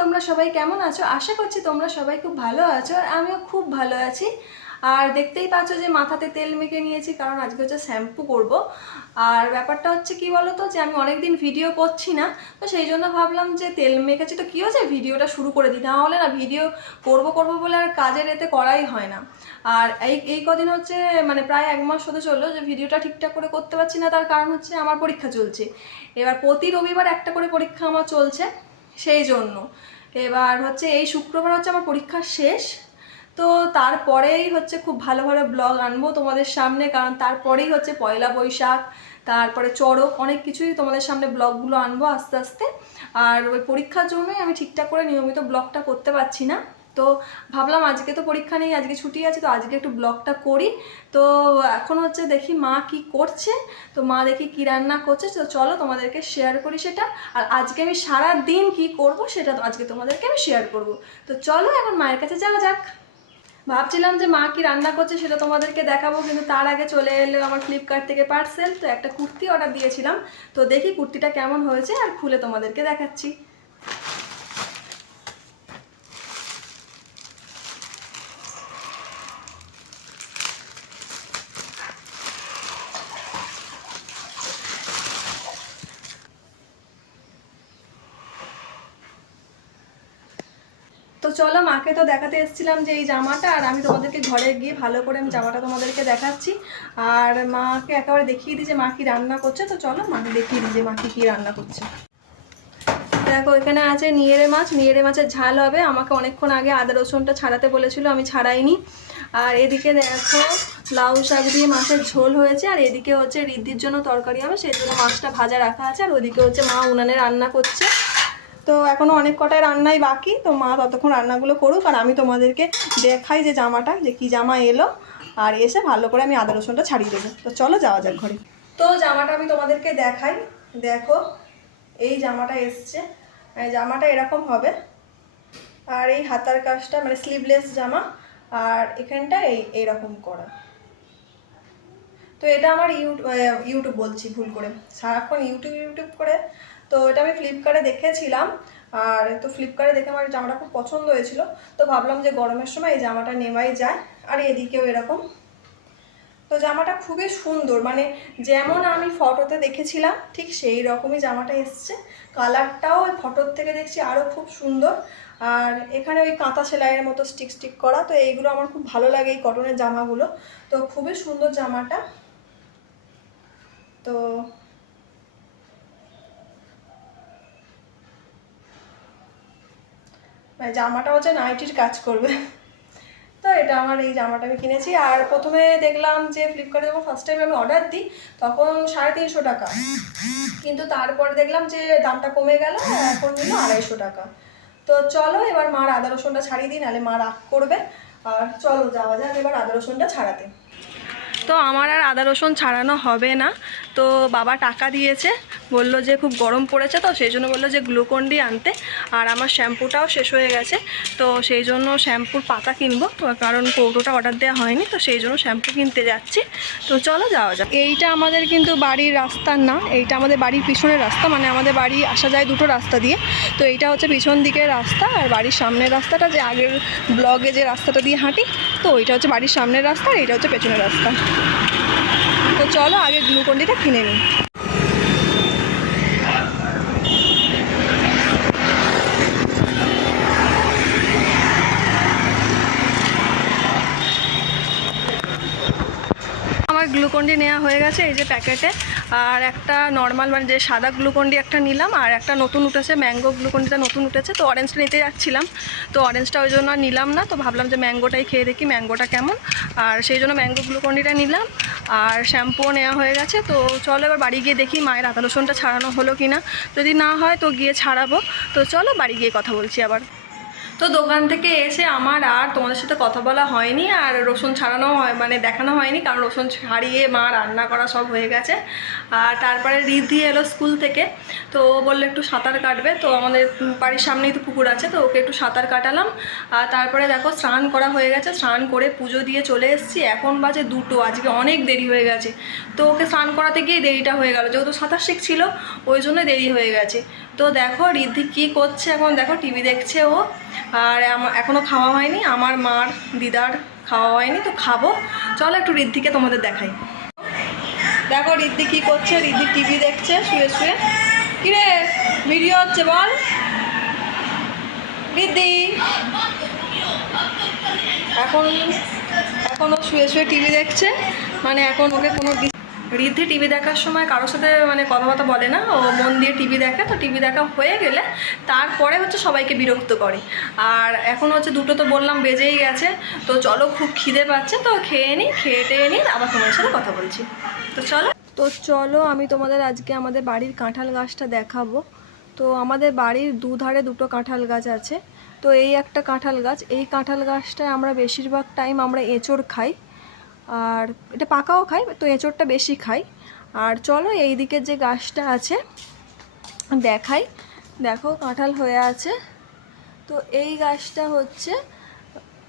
তোমরা সবাই কেমন আছো? আশা করছি তোমরা সবাই খুব ভালো আছো আর আমিও খুব ভালো আছি। আর দেখতেই পাচ্ছ যে মাথাতে তেল মেখে নিয়েছি, কারণ আজকে হচ্ছে শ্যাম্পু করব। আর ব্যাপারটা হচ্ছে কি বলো তো, যে আমি অনেকদিন ভিডিও করছি না, তো সেই জন্য ভাবলাম যে তেল মেখেছি তো কী হয়েছে, ভিডিওটা শুরু করে দিই। নাহলে না ভিডিও করব বলে আর কাজের এতে করাই হয় না। আর এই কদিন হচ্ছে মানে প্রায় 1 মাস হতে চললো যে ভিডিওটা ঠিকঠাক করে করতে পারছি না। তার কারণ হচ্ছে আমার পরীক্ষা চলছে। এবার প্রতি রবিবার একটা করে পরীক্ষা আমার চলছে, সেই জন্য এবার হচ্ছে এই শুক্রবার হচ্ছে আমার পরীক্ষা শেষ। তো তারপরেই হচ্ছে খুব ভালো ভালো ব্লগ আনবো তোমাদের সামনে, কারণ তারপরেই হচ্ছে পয়লা বৈশাখ, তারপরে চড়ক, অনেক কিছুই তোমাদের সামনে ব্লগগুলো আনবো আস্তে আস্তে। আর ওই পরীক্ষার জন্যই আমি ঠিকঠাক করে নিয়মিত ব্লগটা করতে পারছি না। তো ভাবলাম আজকে তো পরীক্ষা নেই, আজকে ছুটি আছে, তো আজকে একটু ব্লগটা করি। তো এখন হচ্ছে দেখি মা কি করছে, তো মা দেখি কি রান্না করছে, তো চলো তোমাদেরকে শেয়ার করি সেটা। আর আজকে আমি সারা দিন কি করব সেটা তো আজকে তোমাদেরকে আমি শেয়ার করব। তো চলো এখন মায়ের কাছে যাওয়া যাক। ভাবছিলাম যে মা কি রান্না করছে সেটা তোমাদেরকে দেখাবো, কিন্তু তার আগে চলে এলো আমার ফ্লিপকার্ট থেকে পার্সেল। তো একটা কুর্তি অর্ডার দিয়েছিলাম, তো দেখি কুর্তিটা কেমন হয়েছে আর খুলে তোমাদেরকে দেখাচ্ছি। তো চলো, মাকে তো দেখাতে এসেছিলাম যে এই জামাটা, আর আমি তোমাদেরকে ঘরে গিয়ে ভালো করে আমি জামাটা তোমাদেরকে দেখাচ্ছি। আর মাকে একেবারে দেখিয়ে দিই যে মা কি রান্না করছে। তো চলো মাকে দেখিয়ে দিই যে মা কি রান্না করছে। দেখো এখানে আছে নিয়েরে মাছ, নিয়েরে মাছের ঝাল হবে। আমাকে অনেকক্ষণ আগে আদা রসুনটা ছাড়াতে বলেছিল, আমি ছাড়াইনি। আর এদিকে দেখো লাউ শাক দিয়ে মাছের ঝোল হয়েছে, আর এদিকে হচ্ছে ঋদ্ধির জন্য তরকারি হবে, সেই জন্য মাছটা ভাজা রাখা আছে। আর ওদিকে হচ্ছে মা উনানে রান্না করছে। তো এখনও অনেক কটাই রান্নাই বাকি, তো মা ততক্ষণ রান্নাগুলো করুক, আর আমি তোমাদেরকে দেখাই যে জামাটা যে কি জামা এলো। আর এসে ভালো করে আমি আদা রসুনটা ছাড়িয়ে দেবো। তো চলো যাওয়া যাক ঘরে। তো জামাটা আমি তোমাদেরকে দেখাই। দেখো এই জামাটা এসছে, জামাটা এরকম হবে। আর এই হাতার কাজটা মানে স্লিভলেস জামা, আর এখানটা এইরকম করা। তো এটা আমার ইউটিউব বলছি ভুল করে, সারাক্ষণ ইউটিউব করে। তো এটা আমি ফ্লিপকার্টে দেখেছিলাম, আর তো ফ্লিপকার্টে দেখে আমার জামাটা খুব পছন্দ হয়েছিল। তো ভাবলাম যে গরমের সময় এই জামাটা নেওয়াই যায়। আর এদিকেও এরকম। তো জামাটা খুবই সুন্দর, মানে যেমন আমি ফটোতে দেখেছিলাম ঠিক সেই রকমই জামাটা এসছে। কালারটাও ওই ফটোর থেকে দেখছি আরও খুব সুন্দর। আর এখানে ওই কাঁথা সেলাইয়ের মতো স্টিক করা। তো এইগুলো আমার খুব ভালো লাগে, এই কটনের জামাগুলো। তো খুবই সুন্দর জামাটা। তো জামাটা হচ্ছে নাইটির কাজ করবে। তো এটা আমার এই জামাটা আমি কিনেছি। আর প্রথমে দেখলাম যে ফ্লিপকার্টে যখন ফার্স্ট টাইম আমি অর্ডার দিই তখন 350 টাকা, কিন্তু তারপরে দেখলাম যে দামটা কমে গেল, এখন নিল 250 টাকা। তো চলো এবার মার আদা রসুনটা ছাড়িয়ে দিই, নাহলে মা রাগ করবে। আর চলো যাওয়া যাক এবার আদা রসুনটা ছাড়াতে। তো আমার আর আদা রসুন ছাড়ানো হবে না। তো বাবা টাকা দিয়েছে, বলল যে খুব গরম পড়েছে, তো সেই জন্য বললো যে গ্লুকন-ডি আনতে। আর আমার শ্যাম্পুটাও শেষ হয়ে গেছে, তো সেই জন্য শ্যাম্পুর পাতা কিনবো, কারণ কৌটোটা অর্ডার দেওয়া হয়নি, তো সেই জন্য শ্যাম্পু কিনতে যাচ্ছি। তো চলো যাওয়া যাক। এইটা আমাদের কিন্তু বাড়ির রাস্তা না, এইটা আমাদের বাড়ির পিছনের রাস্তা, মানে আমাদের বাড়ি আসা যায় দুটো রাস্তা দিয়ে। তো এইটা হচ্ছে পিছন দিকের রাস্তা, আর বাড়ির সামনের রাস্তাটা যে আগের ব্লগে যে রাস্তাটা দিয়ে হাঁটি, তো ওইটা হচ্ছে বাড়ির সামনের রাস্তা, আর এইটা হচ্ছে পেছনের রাস্তা। তো চলো আগে গ্লুকন-ডিটা কিনে নিই। আমার গ্লুকন-ডি নেওয়া হয়ে গেছে এই যে প্যাকেটে। আর একটা নর্মাল মানে যে সাদা গ্লুকন-ডি একটা নিলাম, আর একটা নতুন উঠেছে ম্যাঙ্গো গ্লুকন-ডিটা নতুন উঠেছে। তো অরেঞ্জটা নিতে যাচ্ছিলাম, তো অরেঞ্জটা ওই জন্য আর নিলাম না। তো ভাবলাম যে ম্যাঙ্গোটাই খেয়ে দেখি ম্যাঙ্গোটা কেমন, আর সেই জন্য ম্যাঙ্গো গ্লুকন-ডিটা নিলাম। আর শ্যাম্পুও নেওয়া হয়ে গেছে। তো চলো এবার বাড়ি গিয়ে দেখি মায়ের আদা রসুনটা ছাড়ানো হলো কি না। যদি না হয় তো গিয়ে ছাড়াবো। তো চলো বাড়ি গিয়ে কথা বলছি আবার। তো দোকান থেকে এসে আমার আর তোমাদের সাথে কথা বলা হয়নি, আর রসুন ছাড়ানো হয় মানে দেখানো হয়নি, কারণ রসুন ছাড়িয়ে মা রান্না করা সব হয়ে গেছে। আর তারপরে রিদ্ধি এলো স্কুল থেকে, তো ও বললো একটু সাঁতার কাটবে, তো আমাদের বাড়ির সামনেই তো পুকুর আছে, তো ওকে একটু সাঁতার কাটালাম। আর তারপরে দেখো স্নান করা হয়ে গেছে, স্নান করে পুজো দিয়ে চলে এসেছি। এখন বাজে 2টো, আজকে অনেক দেরি হয়ে গেছে। তো ওকে স্নান করাতে গিয়ে দেরিটা হয়ে গেল, যেহেতু সাঁতার শিখছিল ওই জন্য দেরি হয়ে গেছে। তো দেখো রিদ্ধি কী করছে এখন, দেখো টিভি দেখছে ও। আর এখনও খাওয়া হয়নি, আমার মার দিদার খাওয়া হয়নি, তো খাবো। চলো একটু রিদ্ধিকে তোমাদের দেখাই। দেখো রিদ্ধি কী করছে, রিদ্ধি টিভি দেখছে শুয়ে শুয়ে। কিরে ভিডিও হচ্ছে বল রিদ্ধি। এখনও শুয়ে শুয়ে টিভি দেখছে, মানে এখন ওকে কোনো রিদ্ধি টিভি দেখার সময় কারোর সাথে মানে কথাবার্তা বলে না, ও মন দিয়ে টিভি দেখে। তো টিভি দেখা হয়ে গেলে তারপরে হচ্ছে সবাইকে বিরক্ত করে। আর এখন হচ্ছে 2টো তো বললাম বেজেই গেছে। তো চলো খুব খিদে পাচ্ছে, তো খেয়ে নিই, খেয়ে টেয়ে নিই, আবার তোমার সাথে কথা বলছি। তো চলো আমি তোমাদের আজকে আমাদের বাড়ির কাঁঠাল গাছটা দেখাবো। তো আমাদের বাড়ির দুধারে 2টো কাঁঠাল গাছ আছে। তো এই একটা কাঁঠাল গাছ, এই কাঁঠাল গাছটায় আমরা বেশিরভাগ টাইম আমরা এঁচোড় খাই, আর এটা পাকাও খাই, তো এঁচোড়টা বেশি খাই। আর চলো এই দিকের যে গাছটা আছে দেখাই। দেখো কাঁঠাল হয়ে আছে। তো এই গাছটা হচ্ছে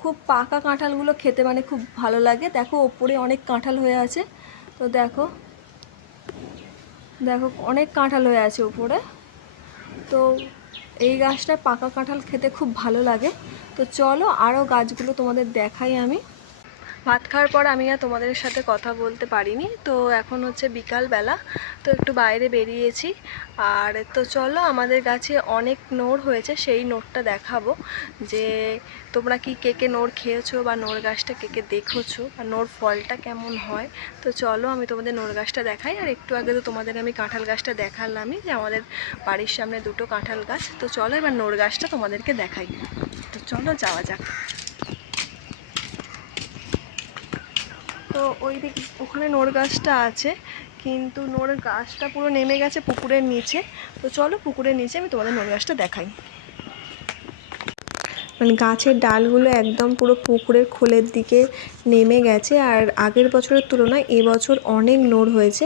খুব পাকা কাঁঠালগুলো খেতে মানে খুব ভালো লাগে। দেখো ওপরে অনেক কাঁঠাল হয়ে আছে, তো দেখো দেখো অনেক কাঁঠাল হয়ে আছে উপরে। তো এই গাছটার পাকা কাঁঠাল খেতে খুব ভালো লাগে। তো চলো আরও গাছগুলো তোমাদের দেখাই আমি। ভাত খাওয়ার পর আমি আর তোমাদের সাথে কথা বলতে পারিনি, তো এখন হচ্ছে বিকালবেলা, তো একটু বাইরে বেরিয়েছি। আর তো চলো আমাদের গাছে অনেক নোড় হয়েছে, সেই নোড়টা দেখাবো যে তোমরা কি কে কে নোড় খেয়েছো, বা নোড় গাছটা কে কে দেখেছো, বা নোড় ফলটা কেমন হয়। তো চলো আমি তোমাদের নোড় গাছটা দেখাই। আর একটু আগে তো তোমাদের আমি কাঁঠাল গাছটা দেখালামই, যে আমাদের বাড়ির সামনে 2টো কাঁঠাল গাছ। তো চলো এবার নোড় গাছটা তোমাদেরকে দেখাই। তো চলো যাওয়া যাক। তো ওই দিক ওখানে নোড় গাছটা আছে, কিন্তু নোড় গাছটা পুরো নেমে গেছে পুকুরের নিচে। তো চলো পুকুরের নিচে আমি তোমাদের নোড় গাছটা দেখাই। মানে গাছের ডালগুলো একদম পুরো পুকুরের খোলের দিকে নেমে গেছে, আর আগের বছরের তুলনায় এবছর অনেক নোড় হয়েছে।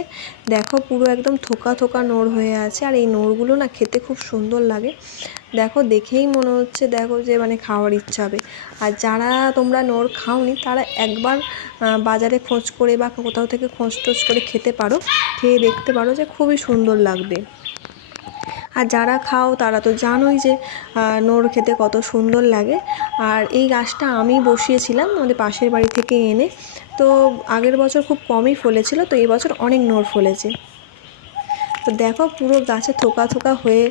দেখো পুরো একদম থোকা থোকা নোড় হয়ে আছে, আর এই নোড়গুলো না খেতে খুব সুন্দর লাগে। দেখো দেখেই মনে হচ্ছে দেখো যে মানে খাওয়ার ইচ্ছা হবে। আর যারা তোমরা নোড় খাওনি তারা একবার বাজারে খোঁজ করে বা কোথাও থেকে খোঁজ টোজ করে খেতে পারো, খেয়ে দেখতে পারো যে খুবই সুন্দর লাগবে। আর যারা খাও তারা তো জানোই যে নোড় খেতে কত সুন্দর লাগে। আর এই গাছটা আমি বসিয়েছিলাম আমাদের পাশের বাড়ি থেকে এনে। তো আগের বছর খুব কমই ফলেছিল, তো এই বছর অনেক নোড় ফলেছে। তো দেখো পুরো গাছে থোকা থোকা হয়ে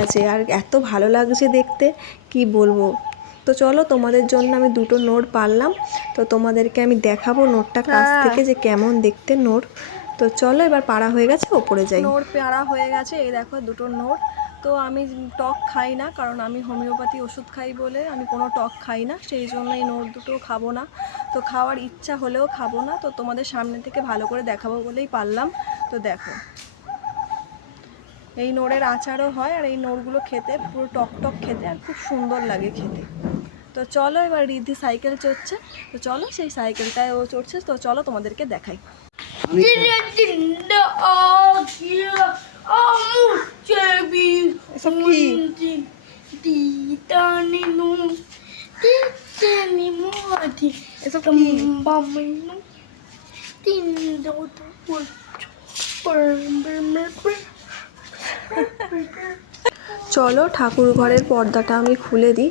আছে, আর এত ভালো লাগছে দেখতে কি বলবো। তো চলো তোমাদের জন্য আমি 2টো নোড় পারলাম, তো তোমাদেরকে আমি দেখাবো নোড়টা কাছ থেকে যে কেমন দেখতে নোড়। তো চলো এবার পাড়া হয়ে গেছে, ওপরে যাই। নোড় পাড়া হয়ে গেছে, এই দেখো 2টো নোড়। তো আমি টক খাই না, কারণ আমি হোমিওপ্যাথি ওষুধ খাই বলে আমি কোনো টক খাই না, সেই জন্য এই নোড় 2টো খাবো না। তো খাওয়ার ইচ্ছা হলেও খাবো না, তো তোমাদের সামনে থেকে ভালো করে দেখাবো বলেই পারলাম। তো দেখো এই নোড়ের আচারও হয়, আর এই নোড়গুলো খেতে পুরো টক টক খেতে, আর খুব সুন্দর লাগে খেতে। তো চলো এবার রিদ্ধি সাইকেল চড়ছে, তো চলো সেই সাইকেলটায় ও চড়ছে, তো চলো তোমাদেরকে দেখাই। চলো ঠাকুর ঘরের পর্দাটা আমি খুলে দিই,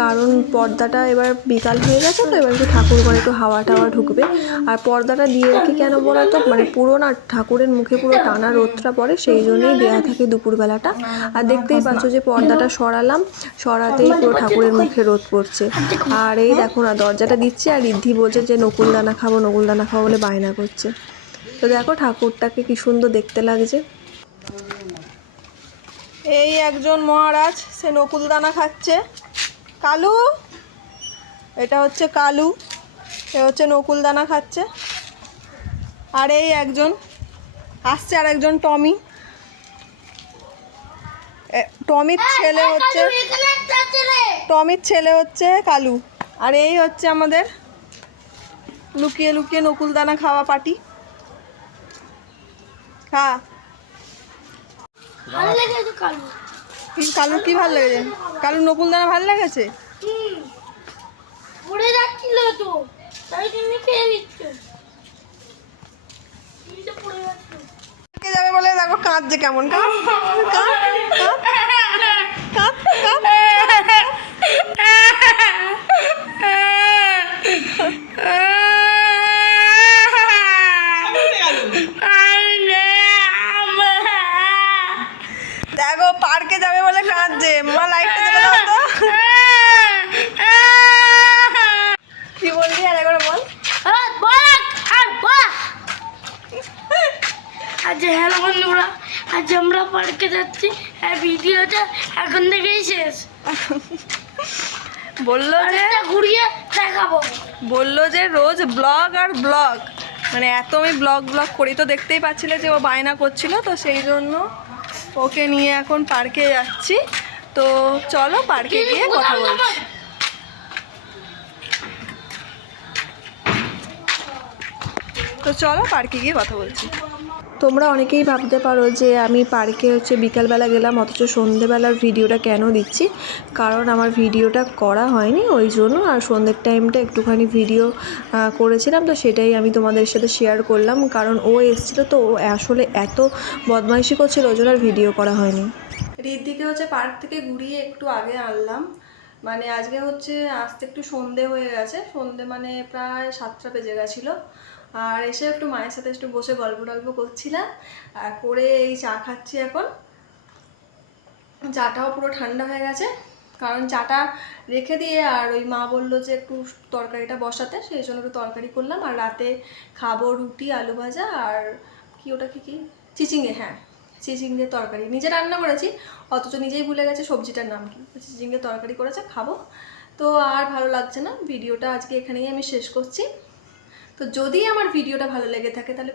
কারণ পর্দাটা এবার বিকাল হয়ে গেছে, তো এবার একটু ঠাকুর ঘরে একটু হাওয়া টাওয়া ঢুকবে। আর পর্দাটা দিয়ে কি কেন বলো তো, মানে পুরো না ঠাকুরের মুখে পুরো টানা রোদটা পড়ে, সেই জন্যই দেওয়া থাকে দুপুরবেলাটা। আর দেখতেই পাচ্ছ যে পর্দাটা সরালাম, সরাতেই পুরো ঠাকুরের মুখে রোদ পড়ছে। আর এই দেখো না দরজাটা দিচ্ছে, আর রিদ্ধি বলছে যে নকুলদানা খাবো নকুলদানা খাবো বলে বায়না করছে। তো দেখো ঠাকুরটাকে কি সুন্দর দেখতে লাগছে। এই একজন মহারাজ, সে নকুলদানা খাচ্ছে। কালু, এটা হচ্ছে কালু, এ হচ্ছে নকুলদানা খাচ্ছে। আর এই একজন আসছে, আর একজন টমি, টমির ছেলে হচ্ছে, টমির ছেলে হচ্ছে কালু, আর এই হচ্ছে আমাদের লুকিয়ে লুকিয়ে নকুলদানা খাওয়া পাটি। খা। কালুর কি ভালো লেগেছে? কালুর নকুলদানা ভালো লেগেছে? পড়ে যাচ্ছিল তো, তাই তুমি খেয়ে নিচ্ছ। যাবে বলে দেখো কাঁদছে কেমন। দেখো পার্কে যাবে বলে কাঁদছে। মা লাইটটা জ্বেলে দাও তো। কি বললি আর একবার বল। আজ হ্যালো বন্ধুরা, আজ আমরা পার্কে যাচ্ছি। ভিডিওটা এখন থেকেই শেষ। বললো যে ঘুরিয়ে দেখাবো। বললো যে রোজ ব্লগ আর ব্লগ, মানে এত আমি ব্লগ করি তো দেখতেই পাচ্ছিলে যে ও বায়না করছিল, তো সেই জন্য ওকে নিয়ে এখন পার্কে যাচ্ছি। তো চলো পার্কে গিয়ে কথা বলছি। তো চলো পার্কে গিয়ে কথা বলছি। তোমরা অনেকেই ভাবতে পারো যে আমি পার্কে হচ্ছে বিকালবেলা গেলাম অথচ সন্ধেবেলার ভিডিওটা কেন দিচ্ছি, কারণ আমার ভিডিওটা করা হয়নি ওই জন্য। আর সন্ধ্যের টাইমটা একটুখানি ভিডিও করেছিলাম, তো সেটাই আমি তোমাদের সাথে শেয়ার করলাম। কারণ ও এসেছিলো তো ও আসলে এত বদমাইশি করছিল ওই জন্য আর ভিডিও করা হয়নি। রিদ্ধিকে হচ্ছে পার্ক থেকে ঘুরিয়ে একটু আগে আনলাম, মানে আজকে হচ্ছে আসতে একটু সন্ধে হয়ে গেছে, সন্ধে মানে প্রায় 7টা বেজে গেছিলো। আর এসে একটু মায়ের সাথে একটু বসে গল্প টল্প করছিলাম, আর করে এই চা খাচ্ছি এখন। চাটাও পুরো ঠান্ডা হয়ে গেছে, কারণ চাটা রেখে দিয়ে আর ওই মা বললো যে একটু তরকারিটা বসাতে, সেই জন্য একটু তরকারি করলাম। আর রাতে খাবো রুটি আলু ভাজা আর কি ওটাকে কি চিচিঙ্গে, হ্যাঁ চিচিঙ্গের তরকারি নিজে রান্না করেছি, অথচ নিজেই ভুলে গেছে সবজিটার নাম কি। চিচিঙ্গের তরকারি করেছে, খাবো। তো আর ভালো লাগছে না, ভিডিওটা আজকে এখানেই আমি শেষ করছি। তো যদি আমার ভিডিওটা ভালো লেগে থাকে তাহলে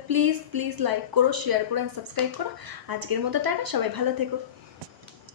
প্লিজ লাইক করো, শেয়ার করো, সাবস্ক্রাইব করো। আজকের মতো টাটা, সবাই ভালো থেকো।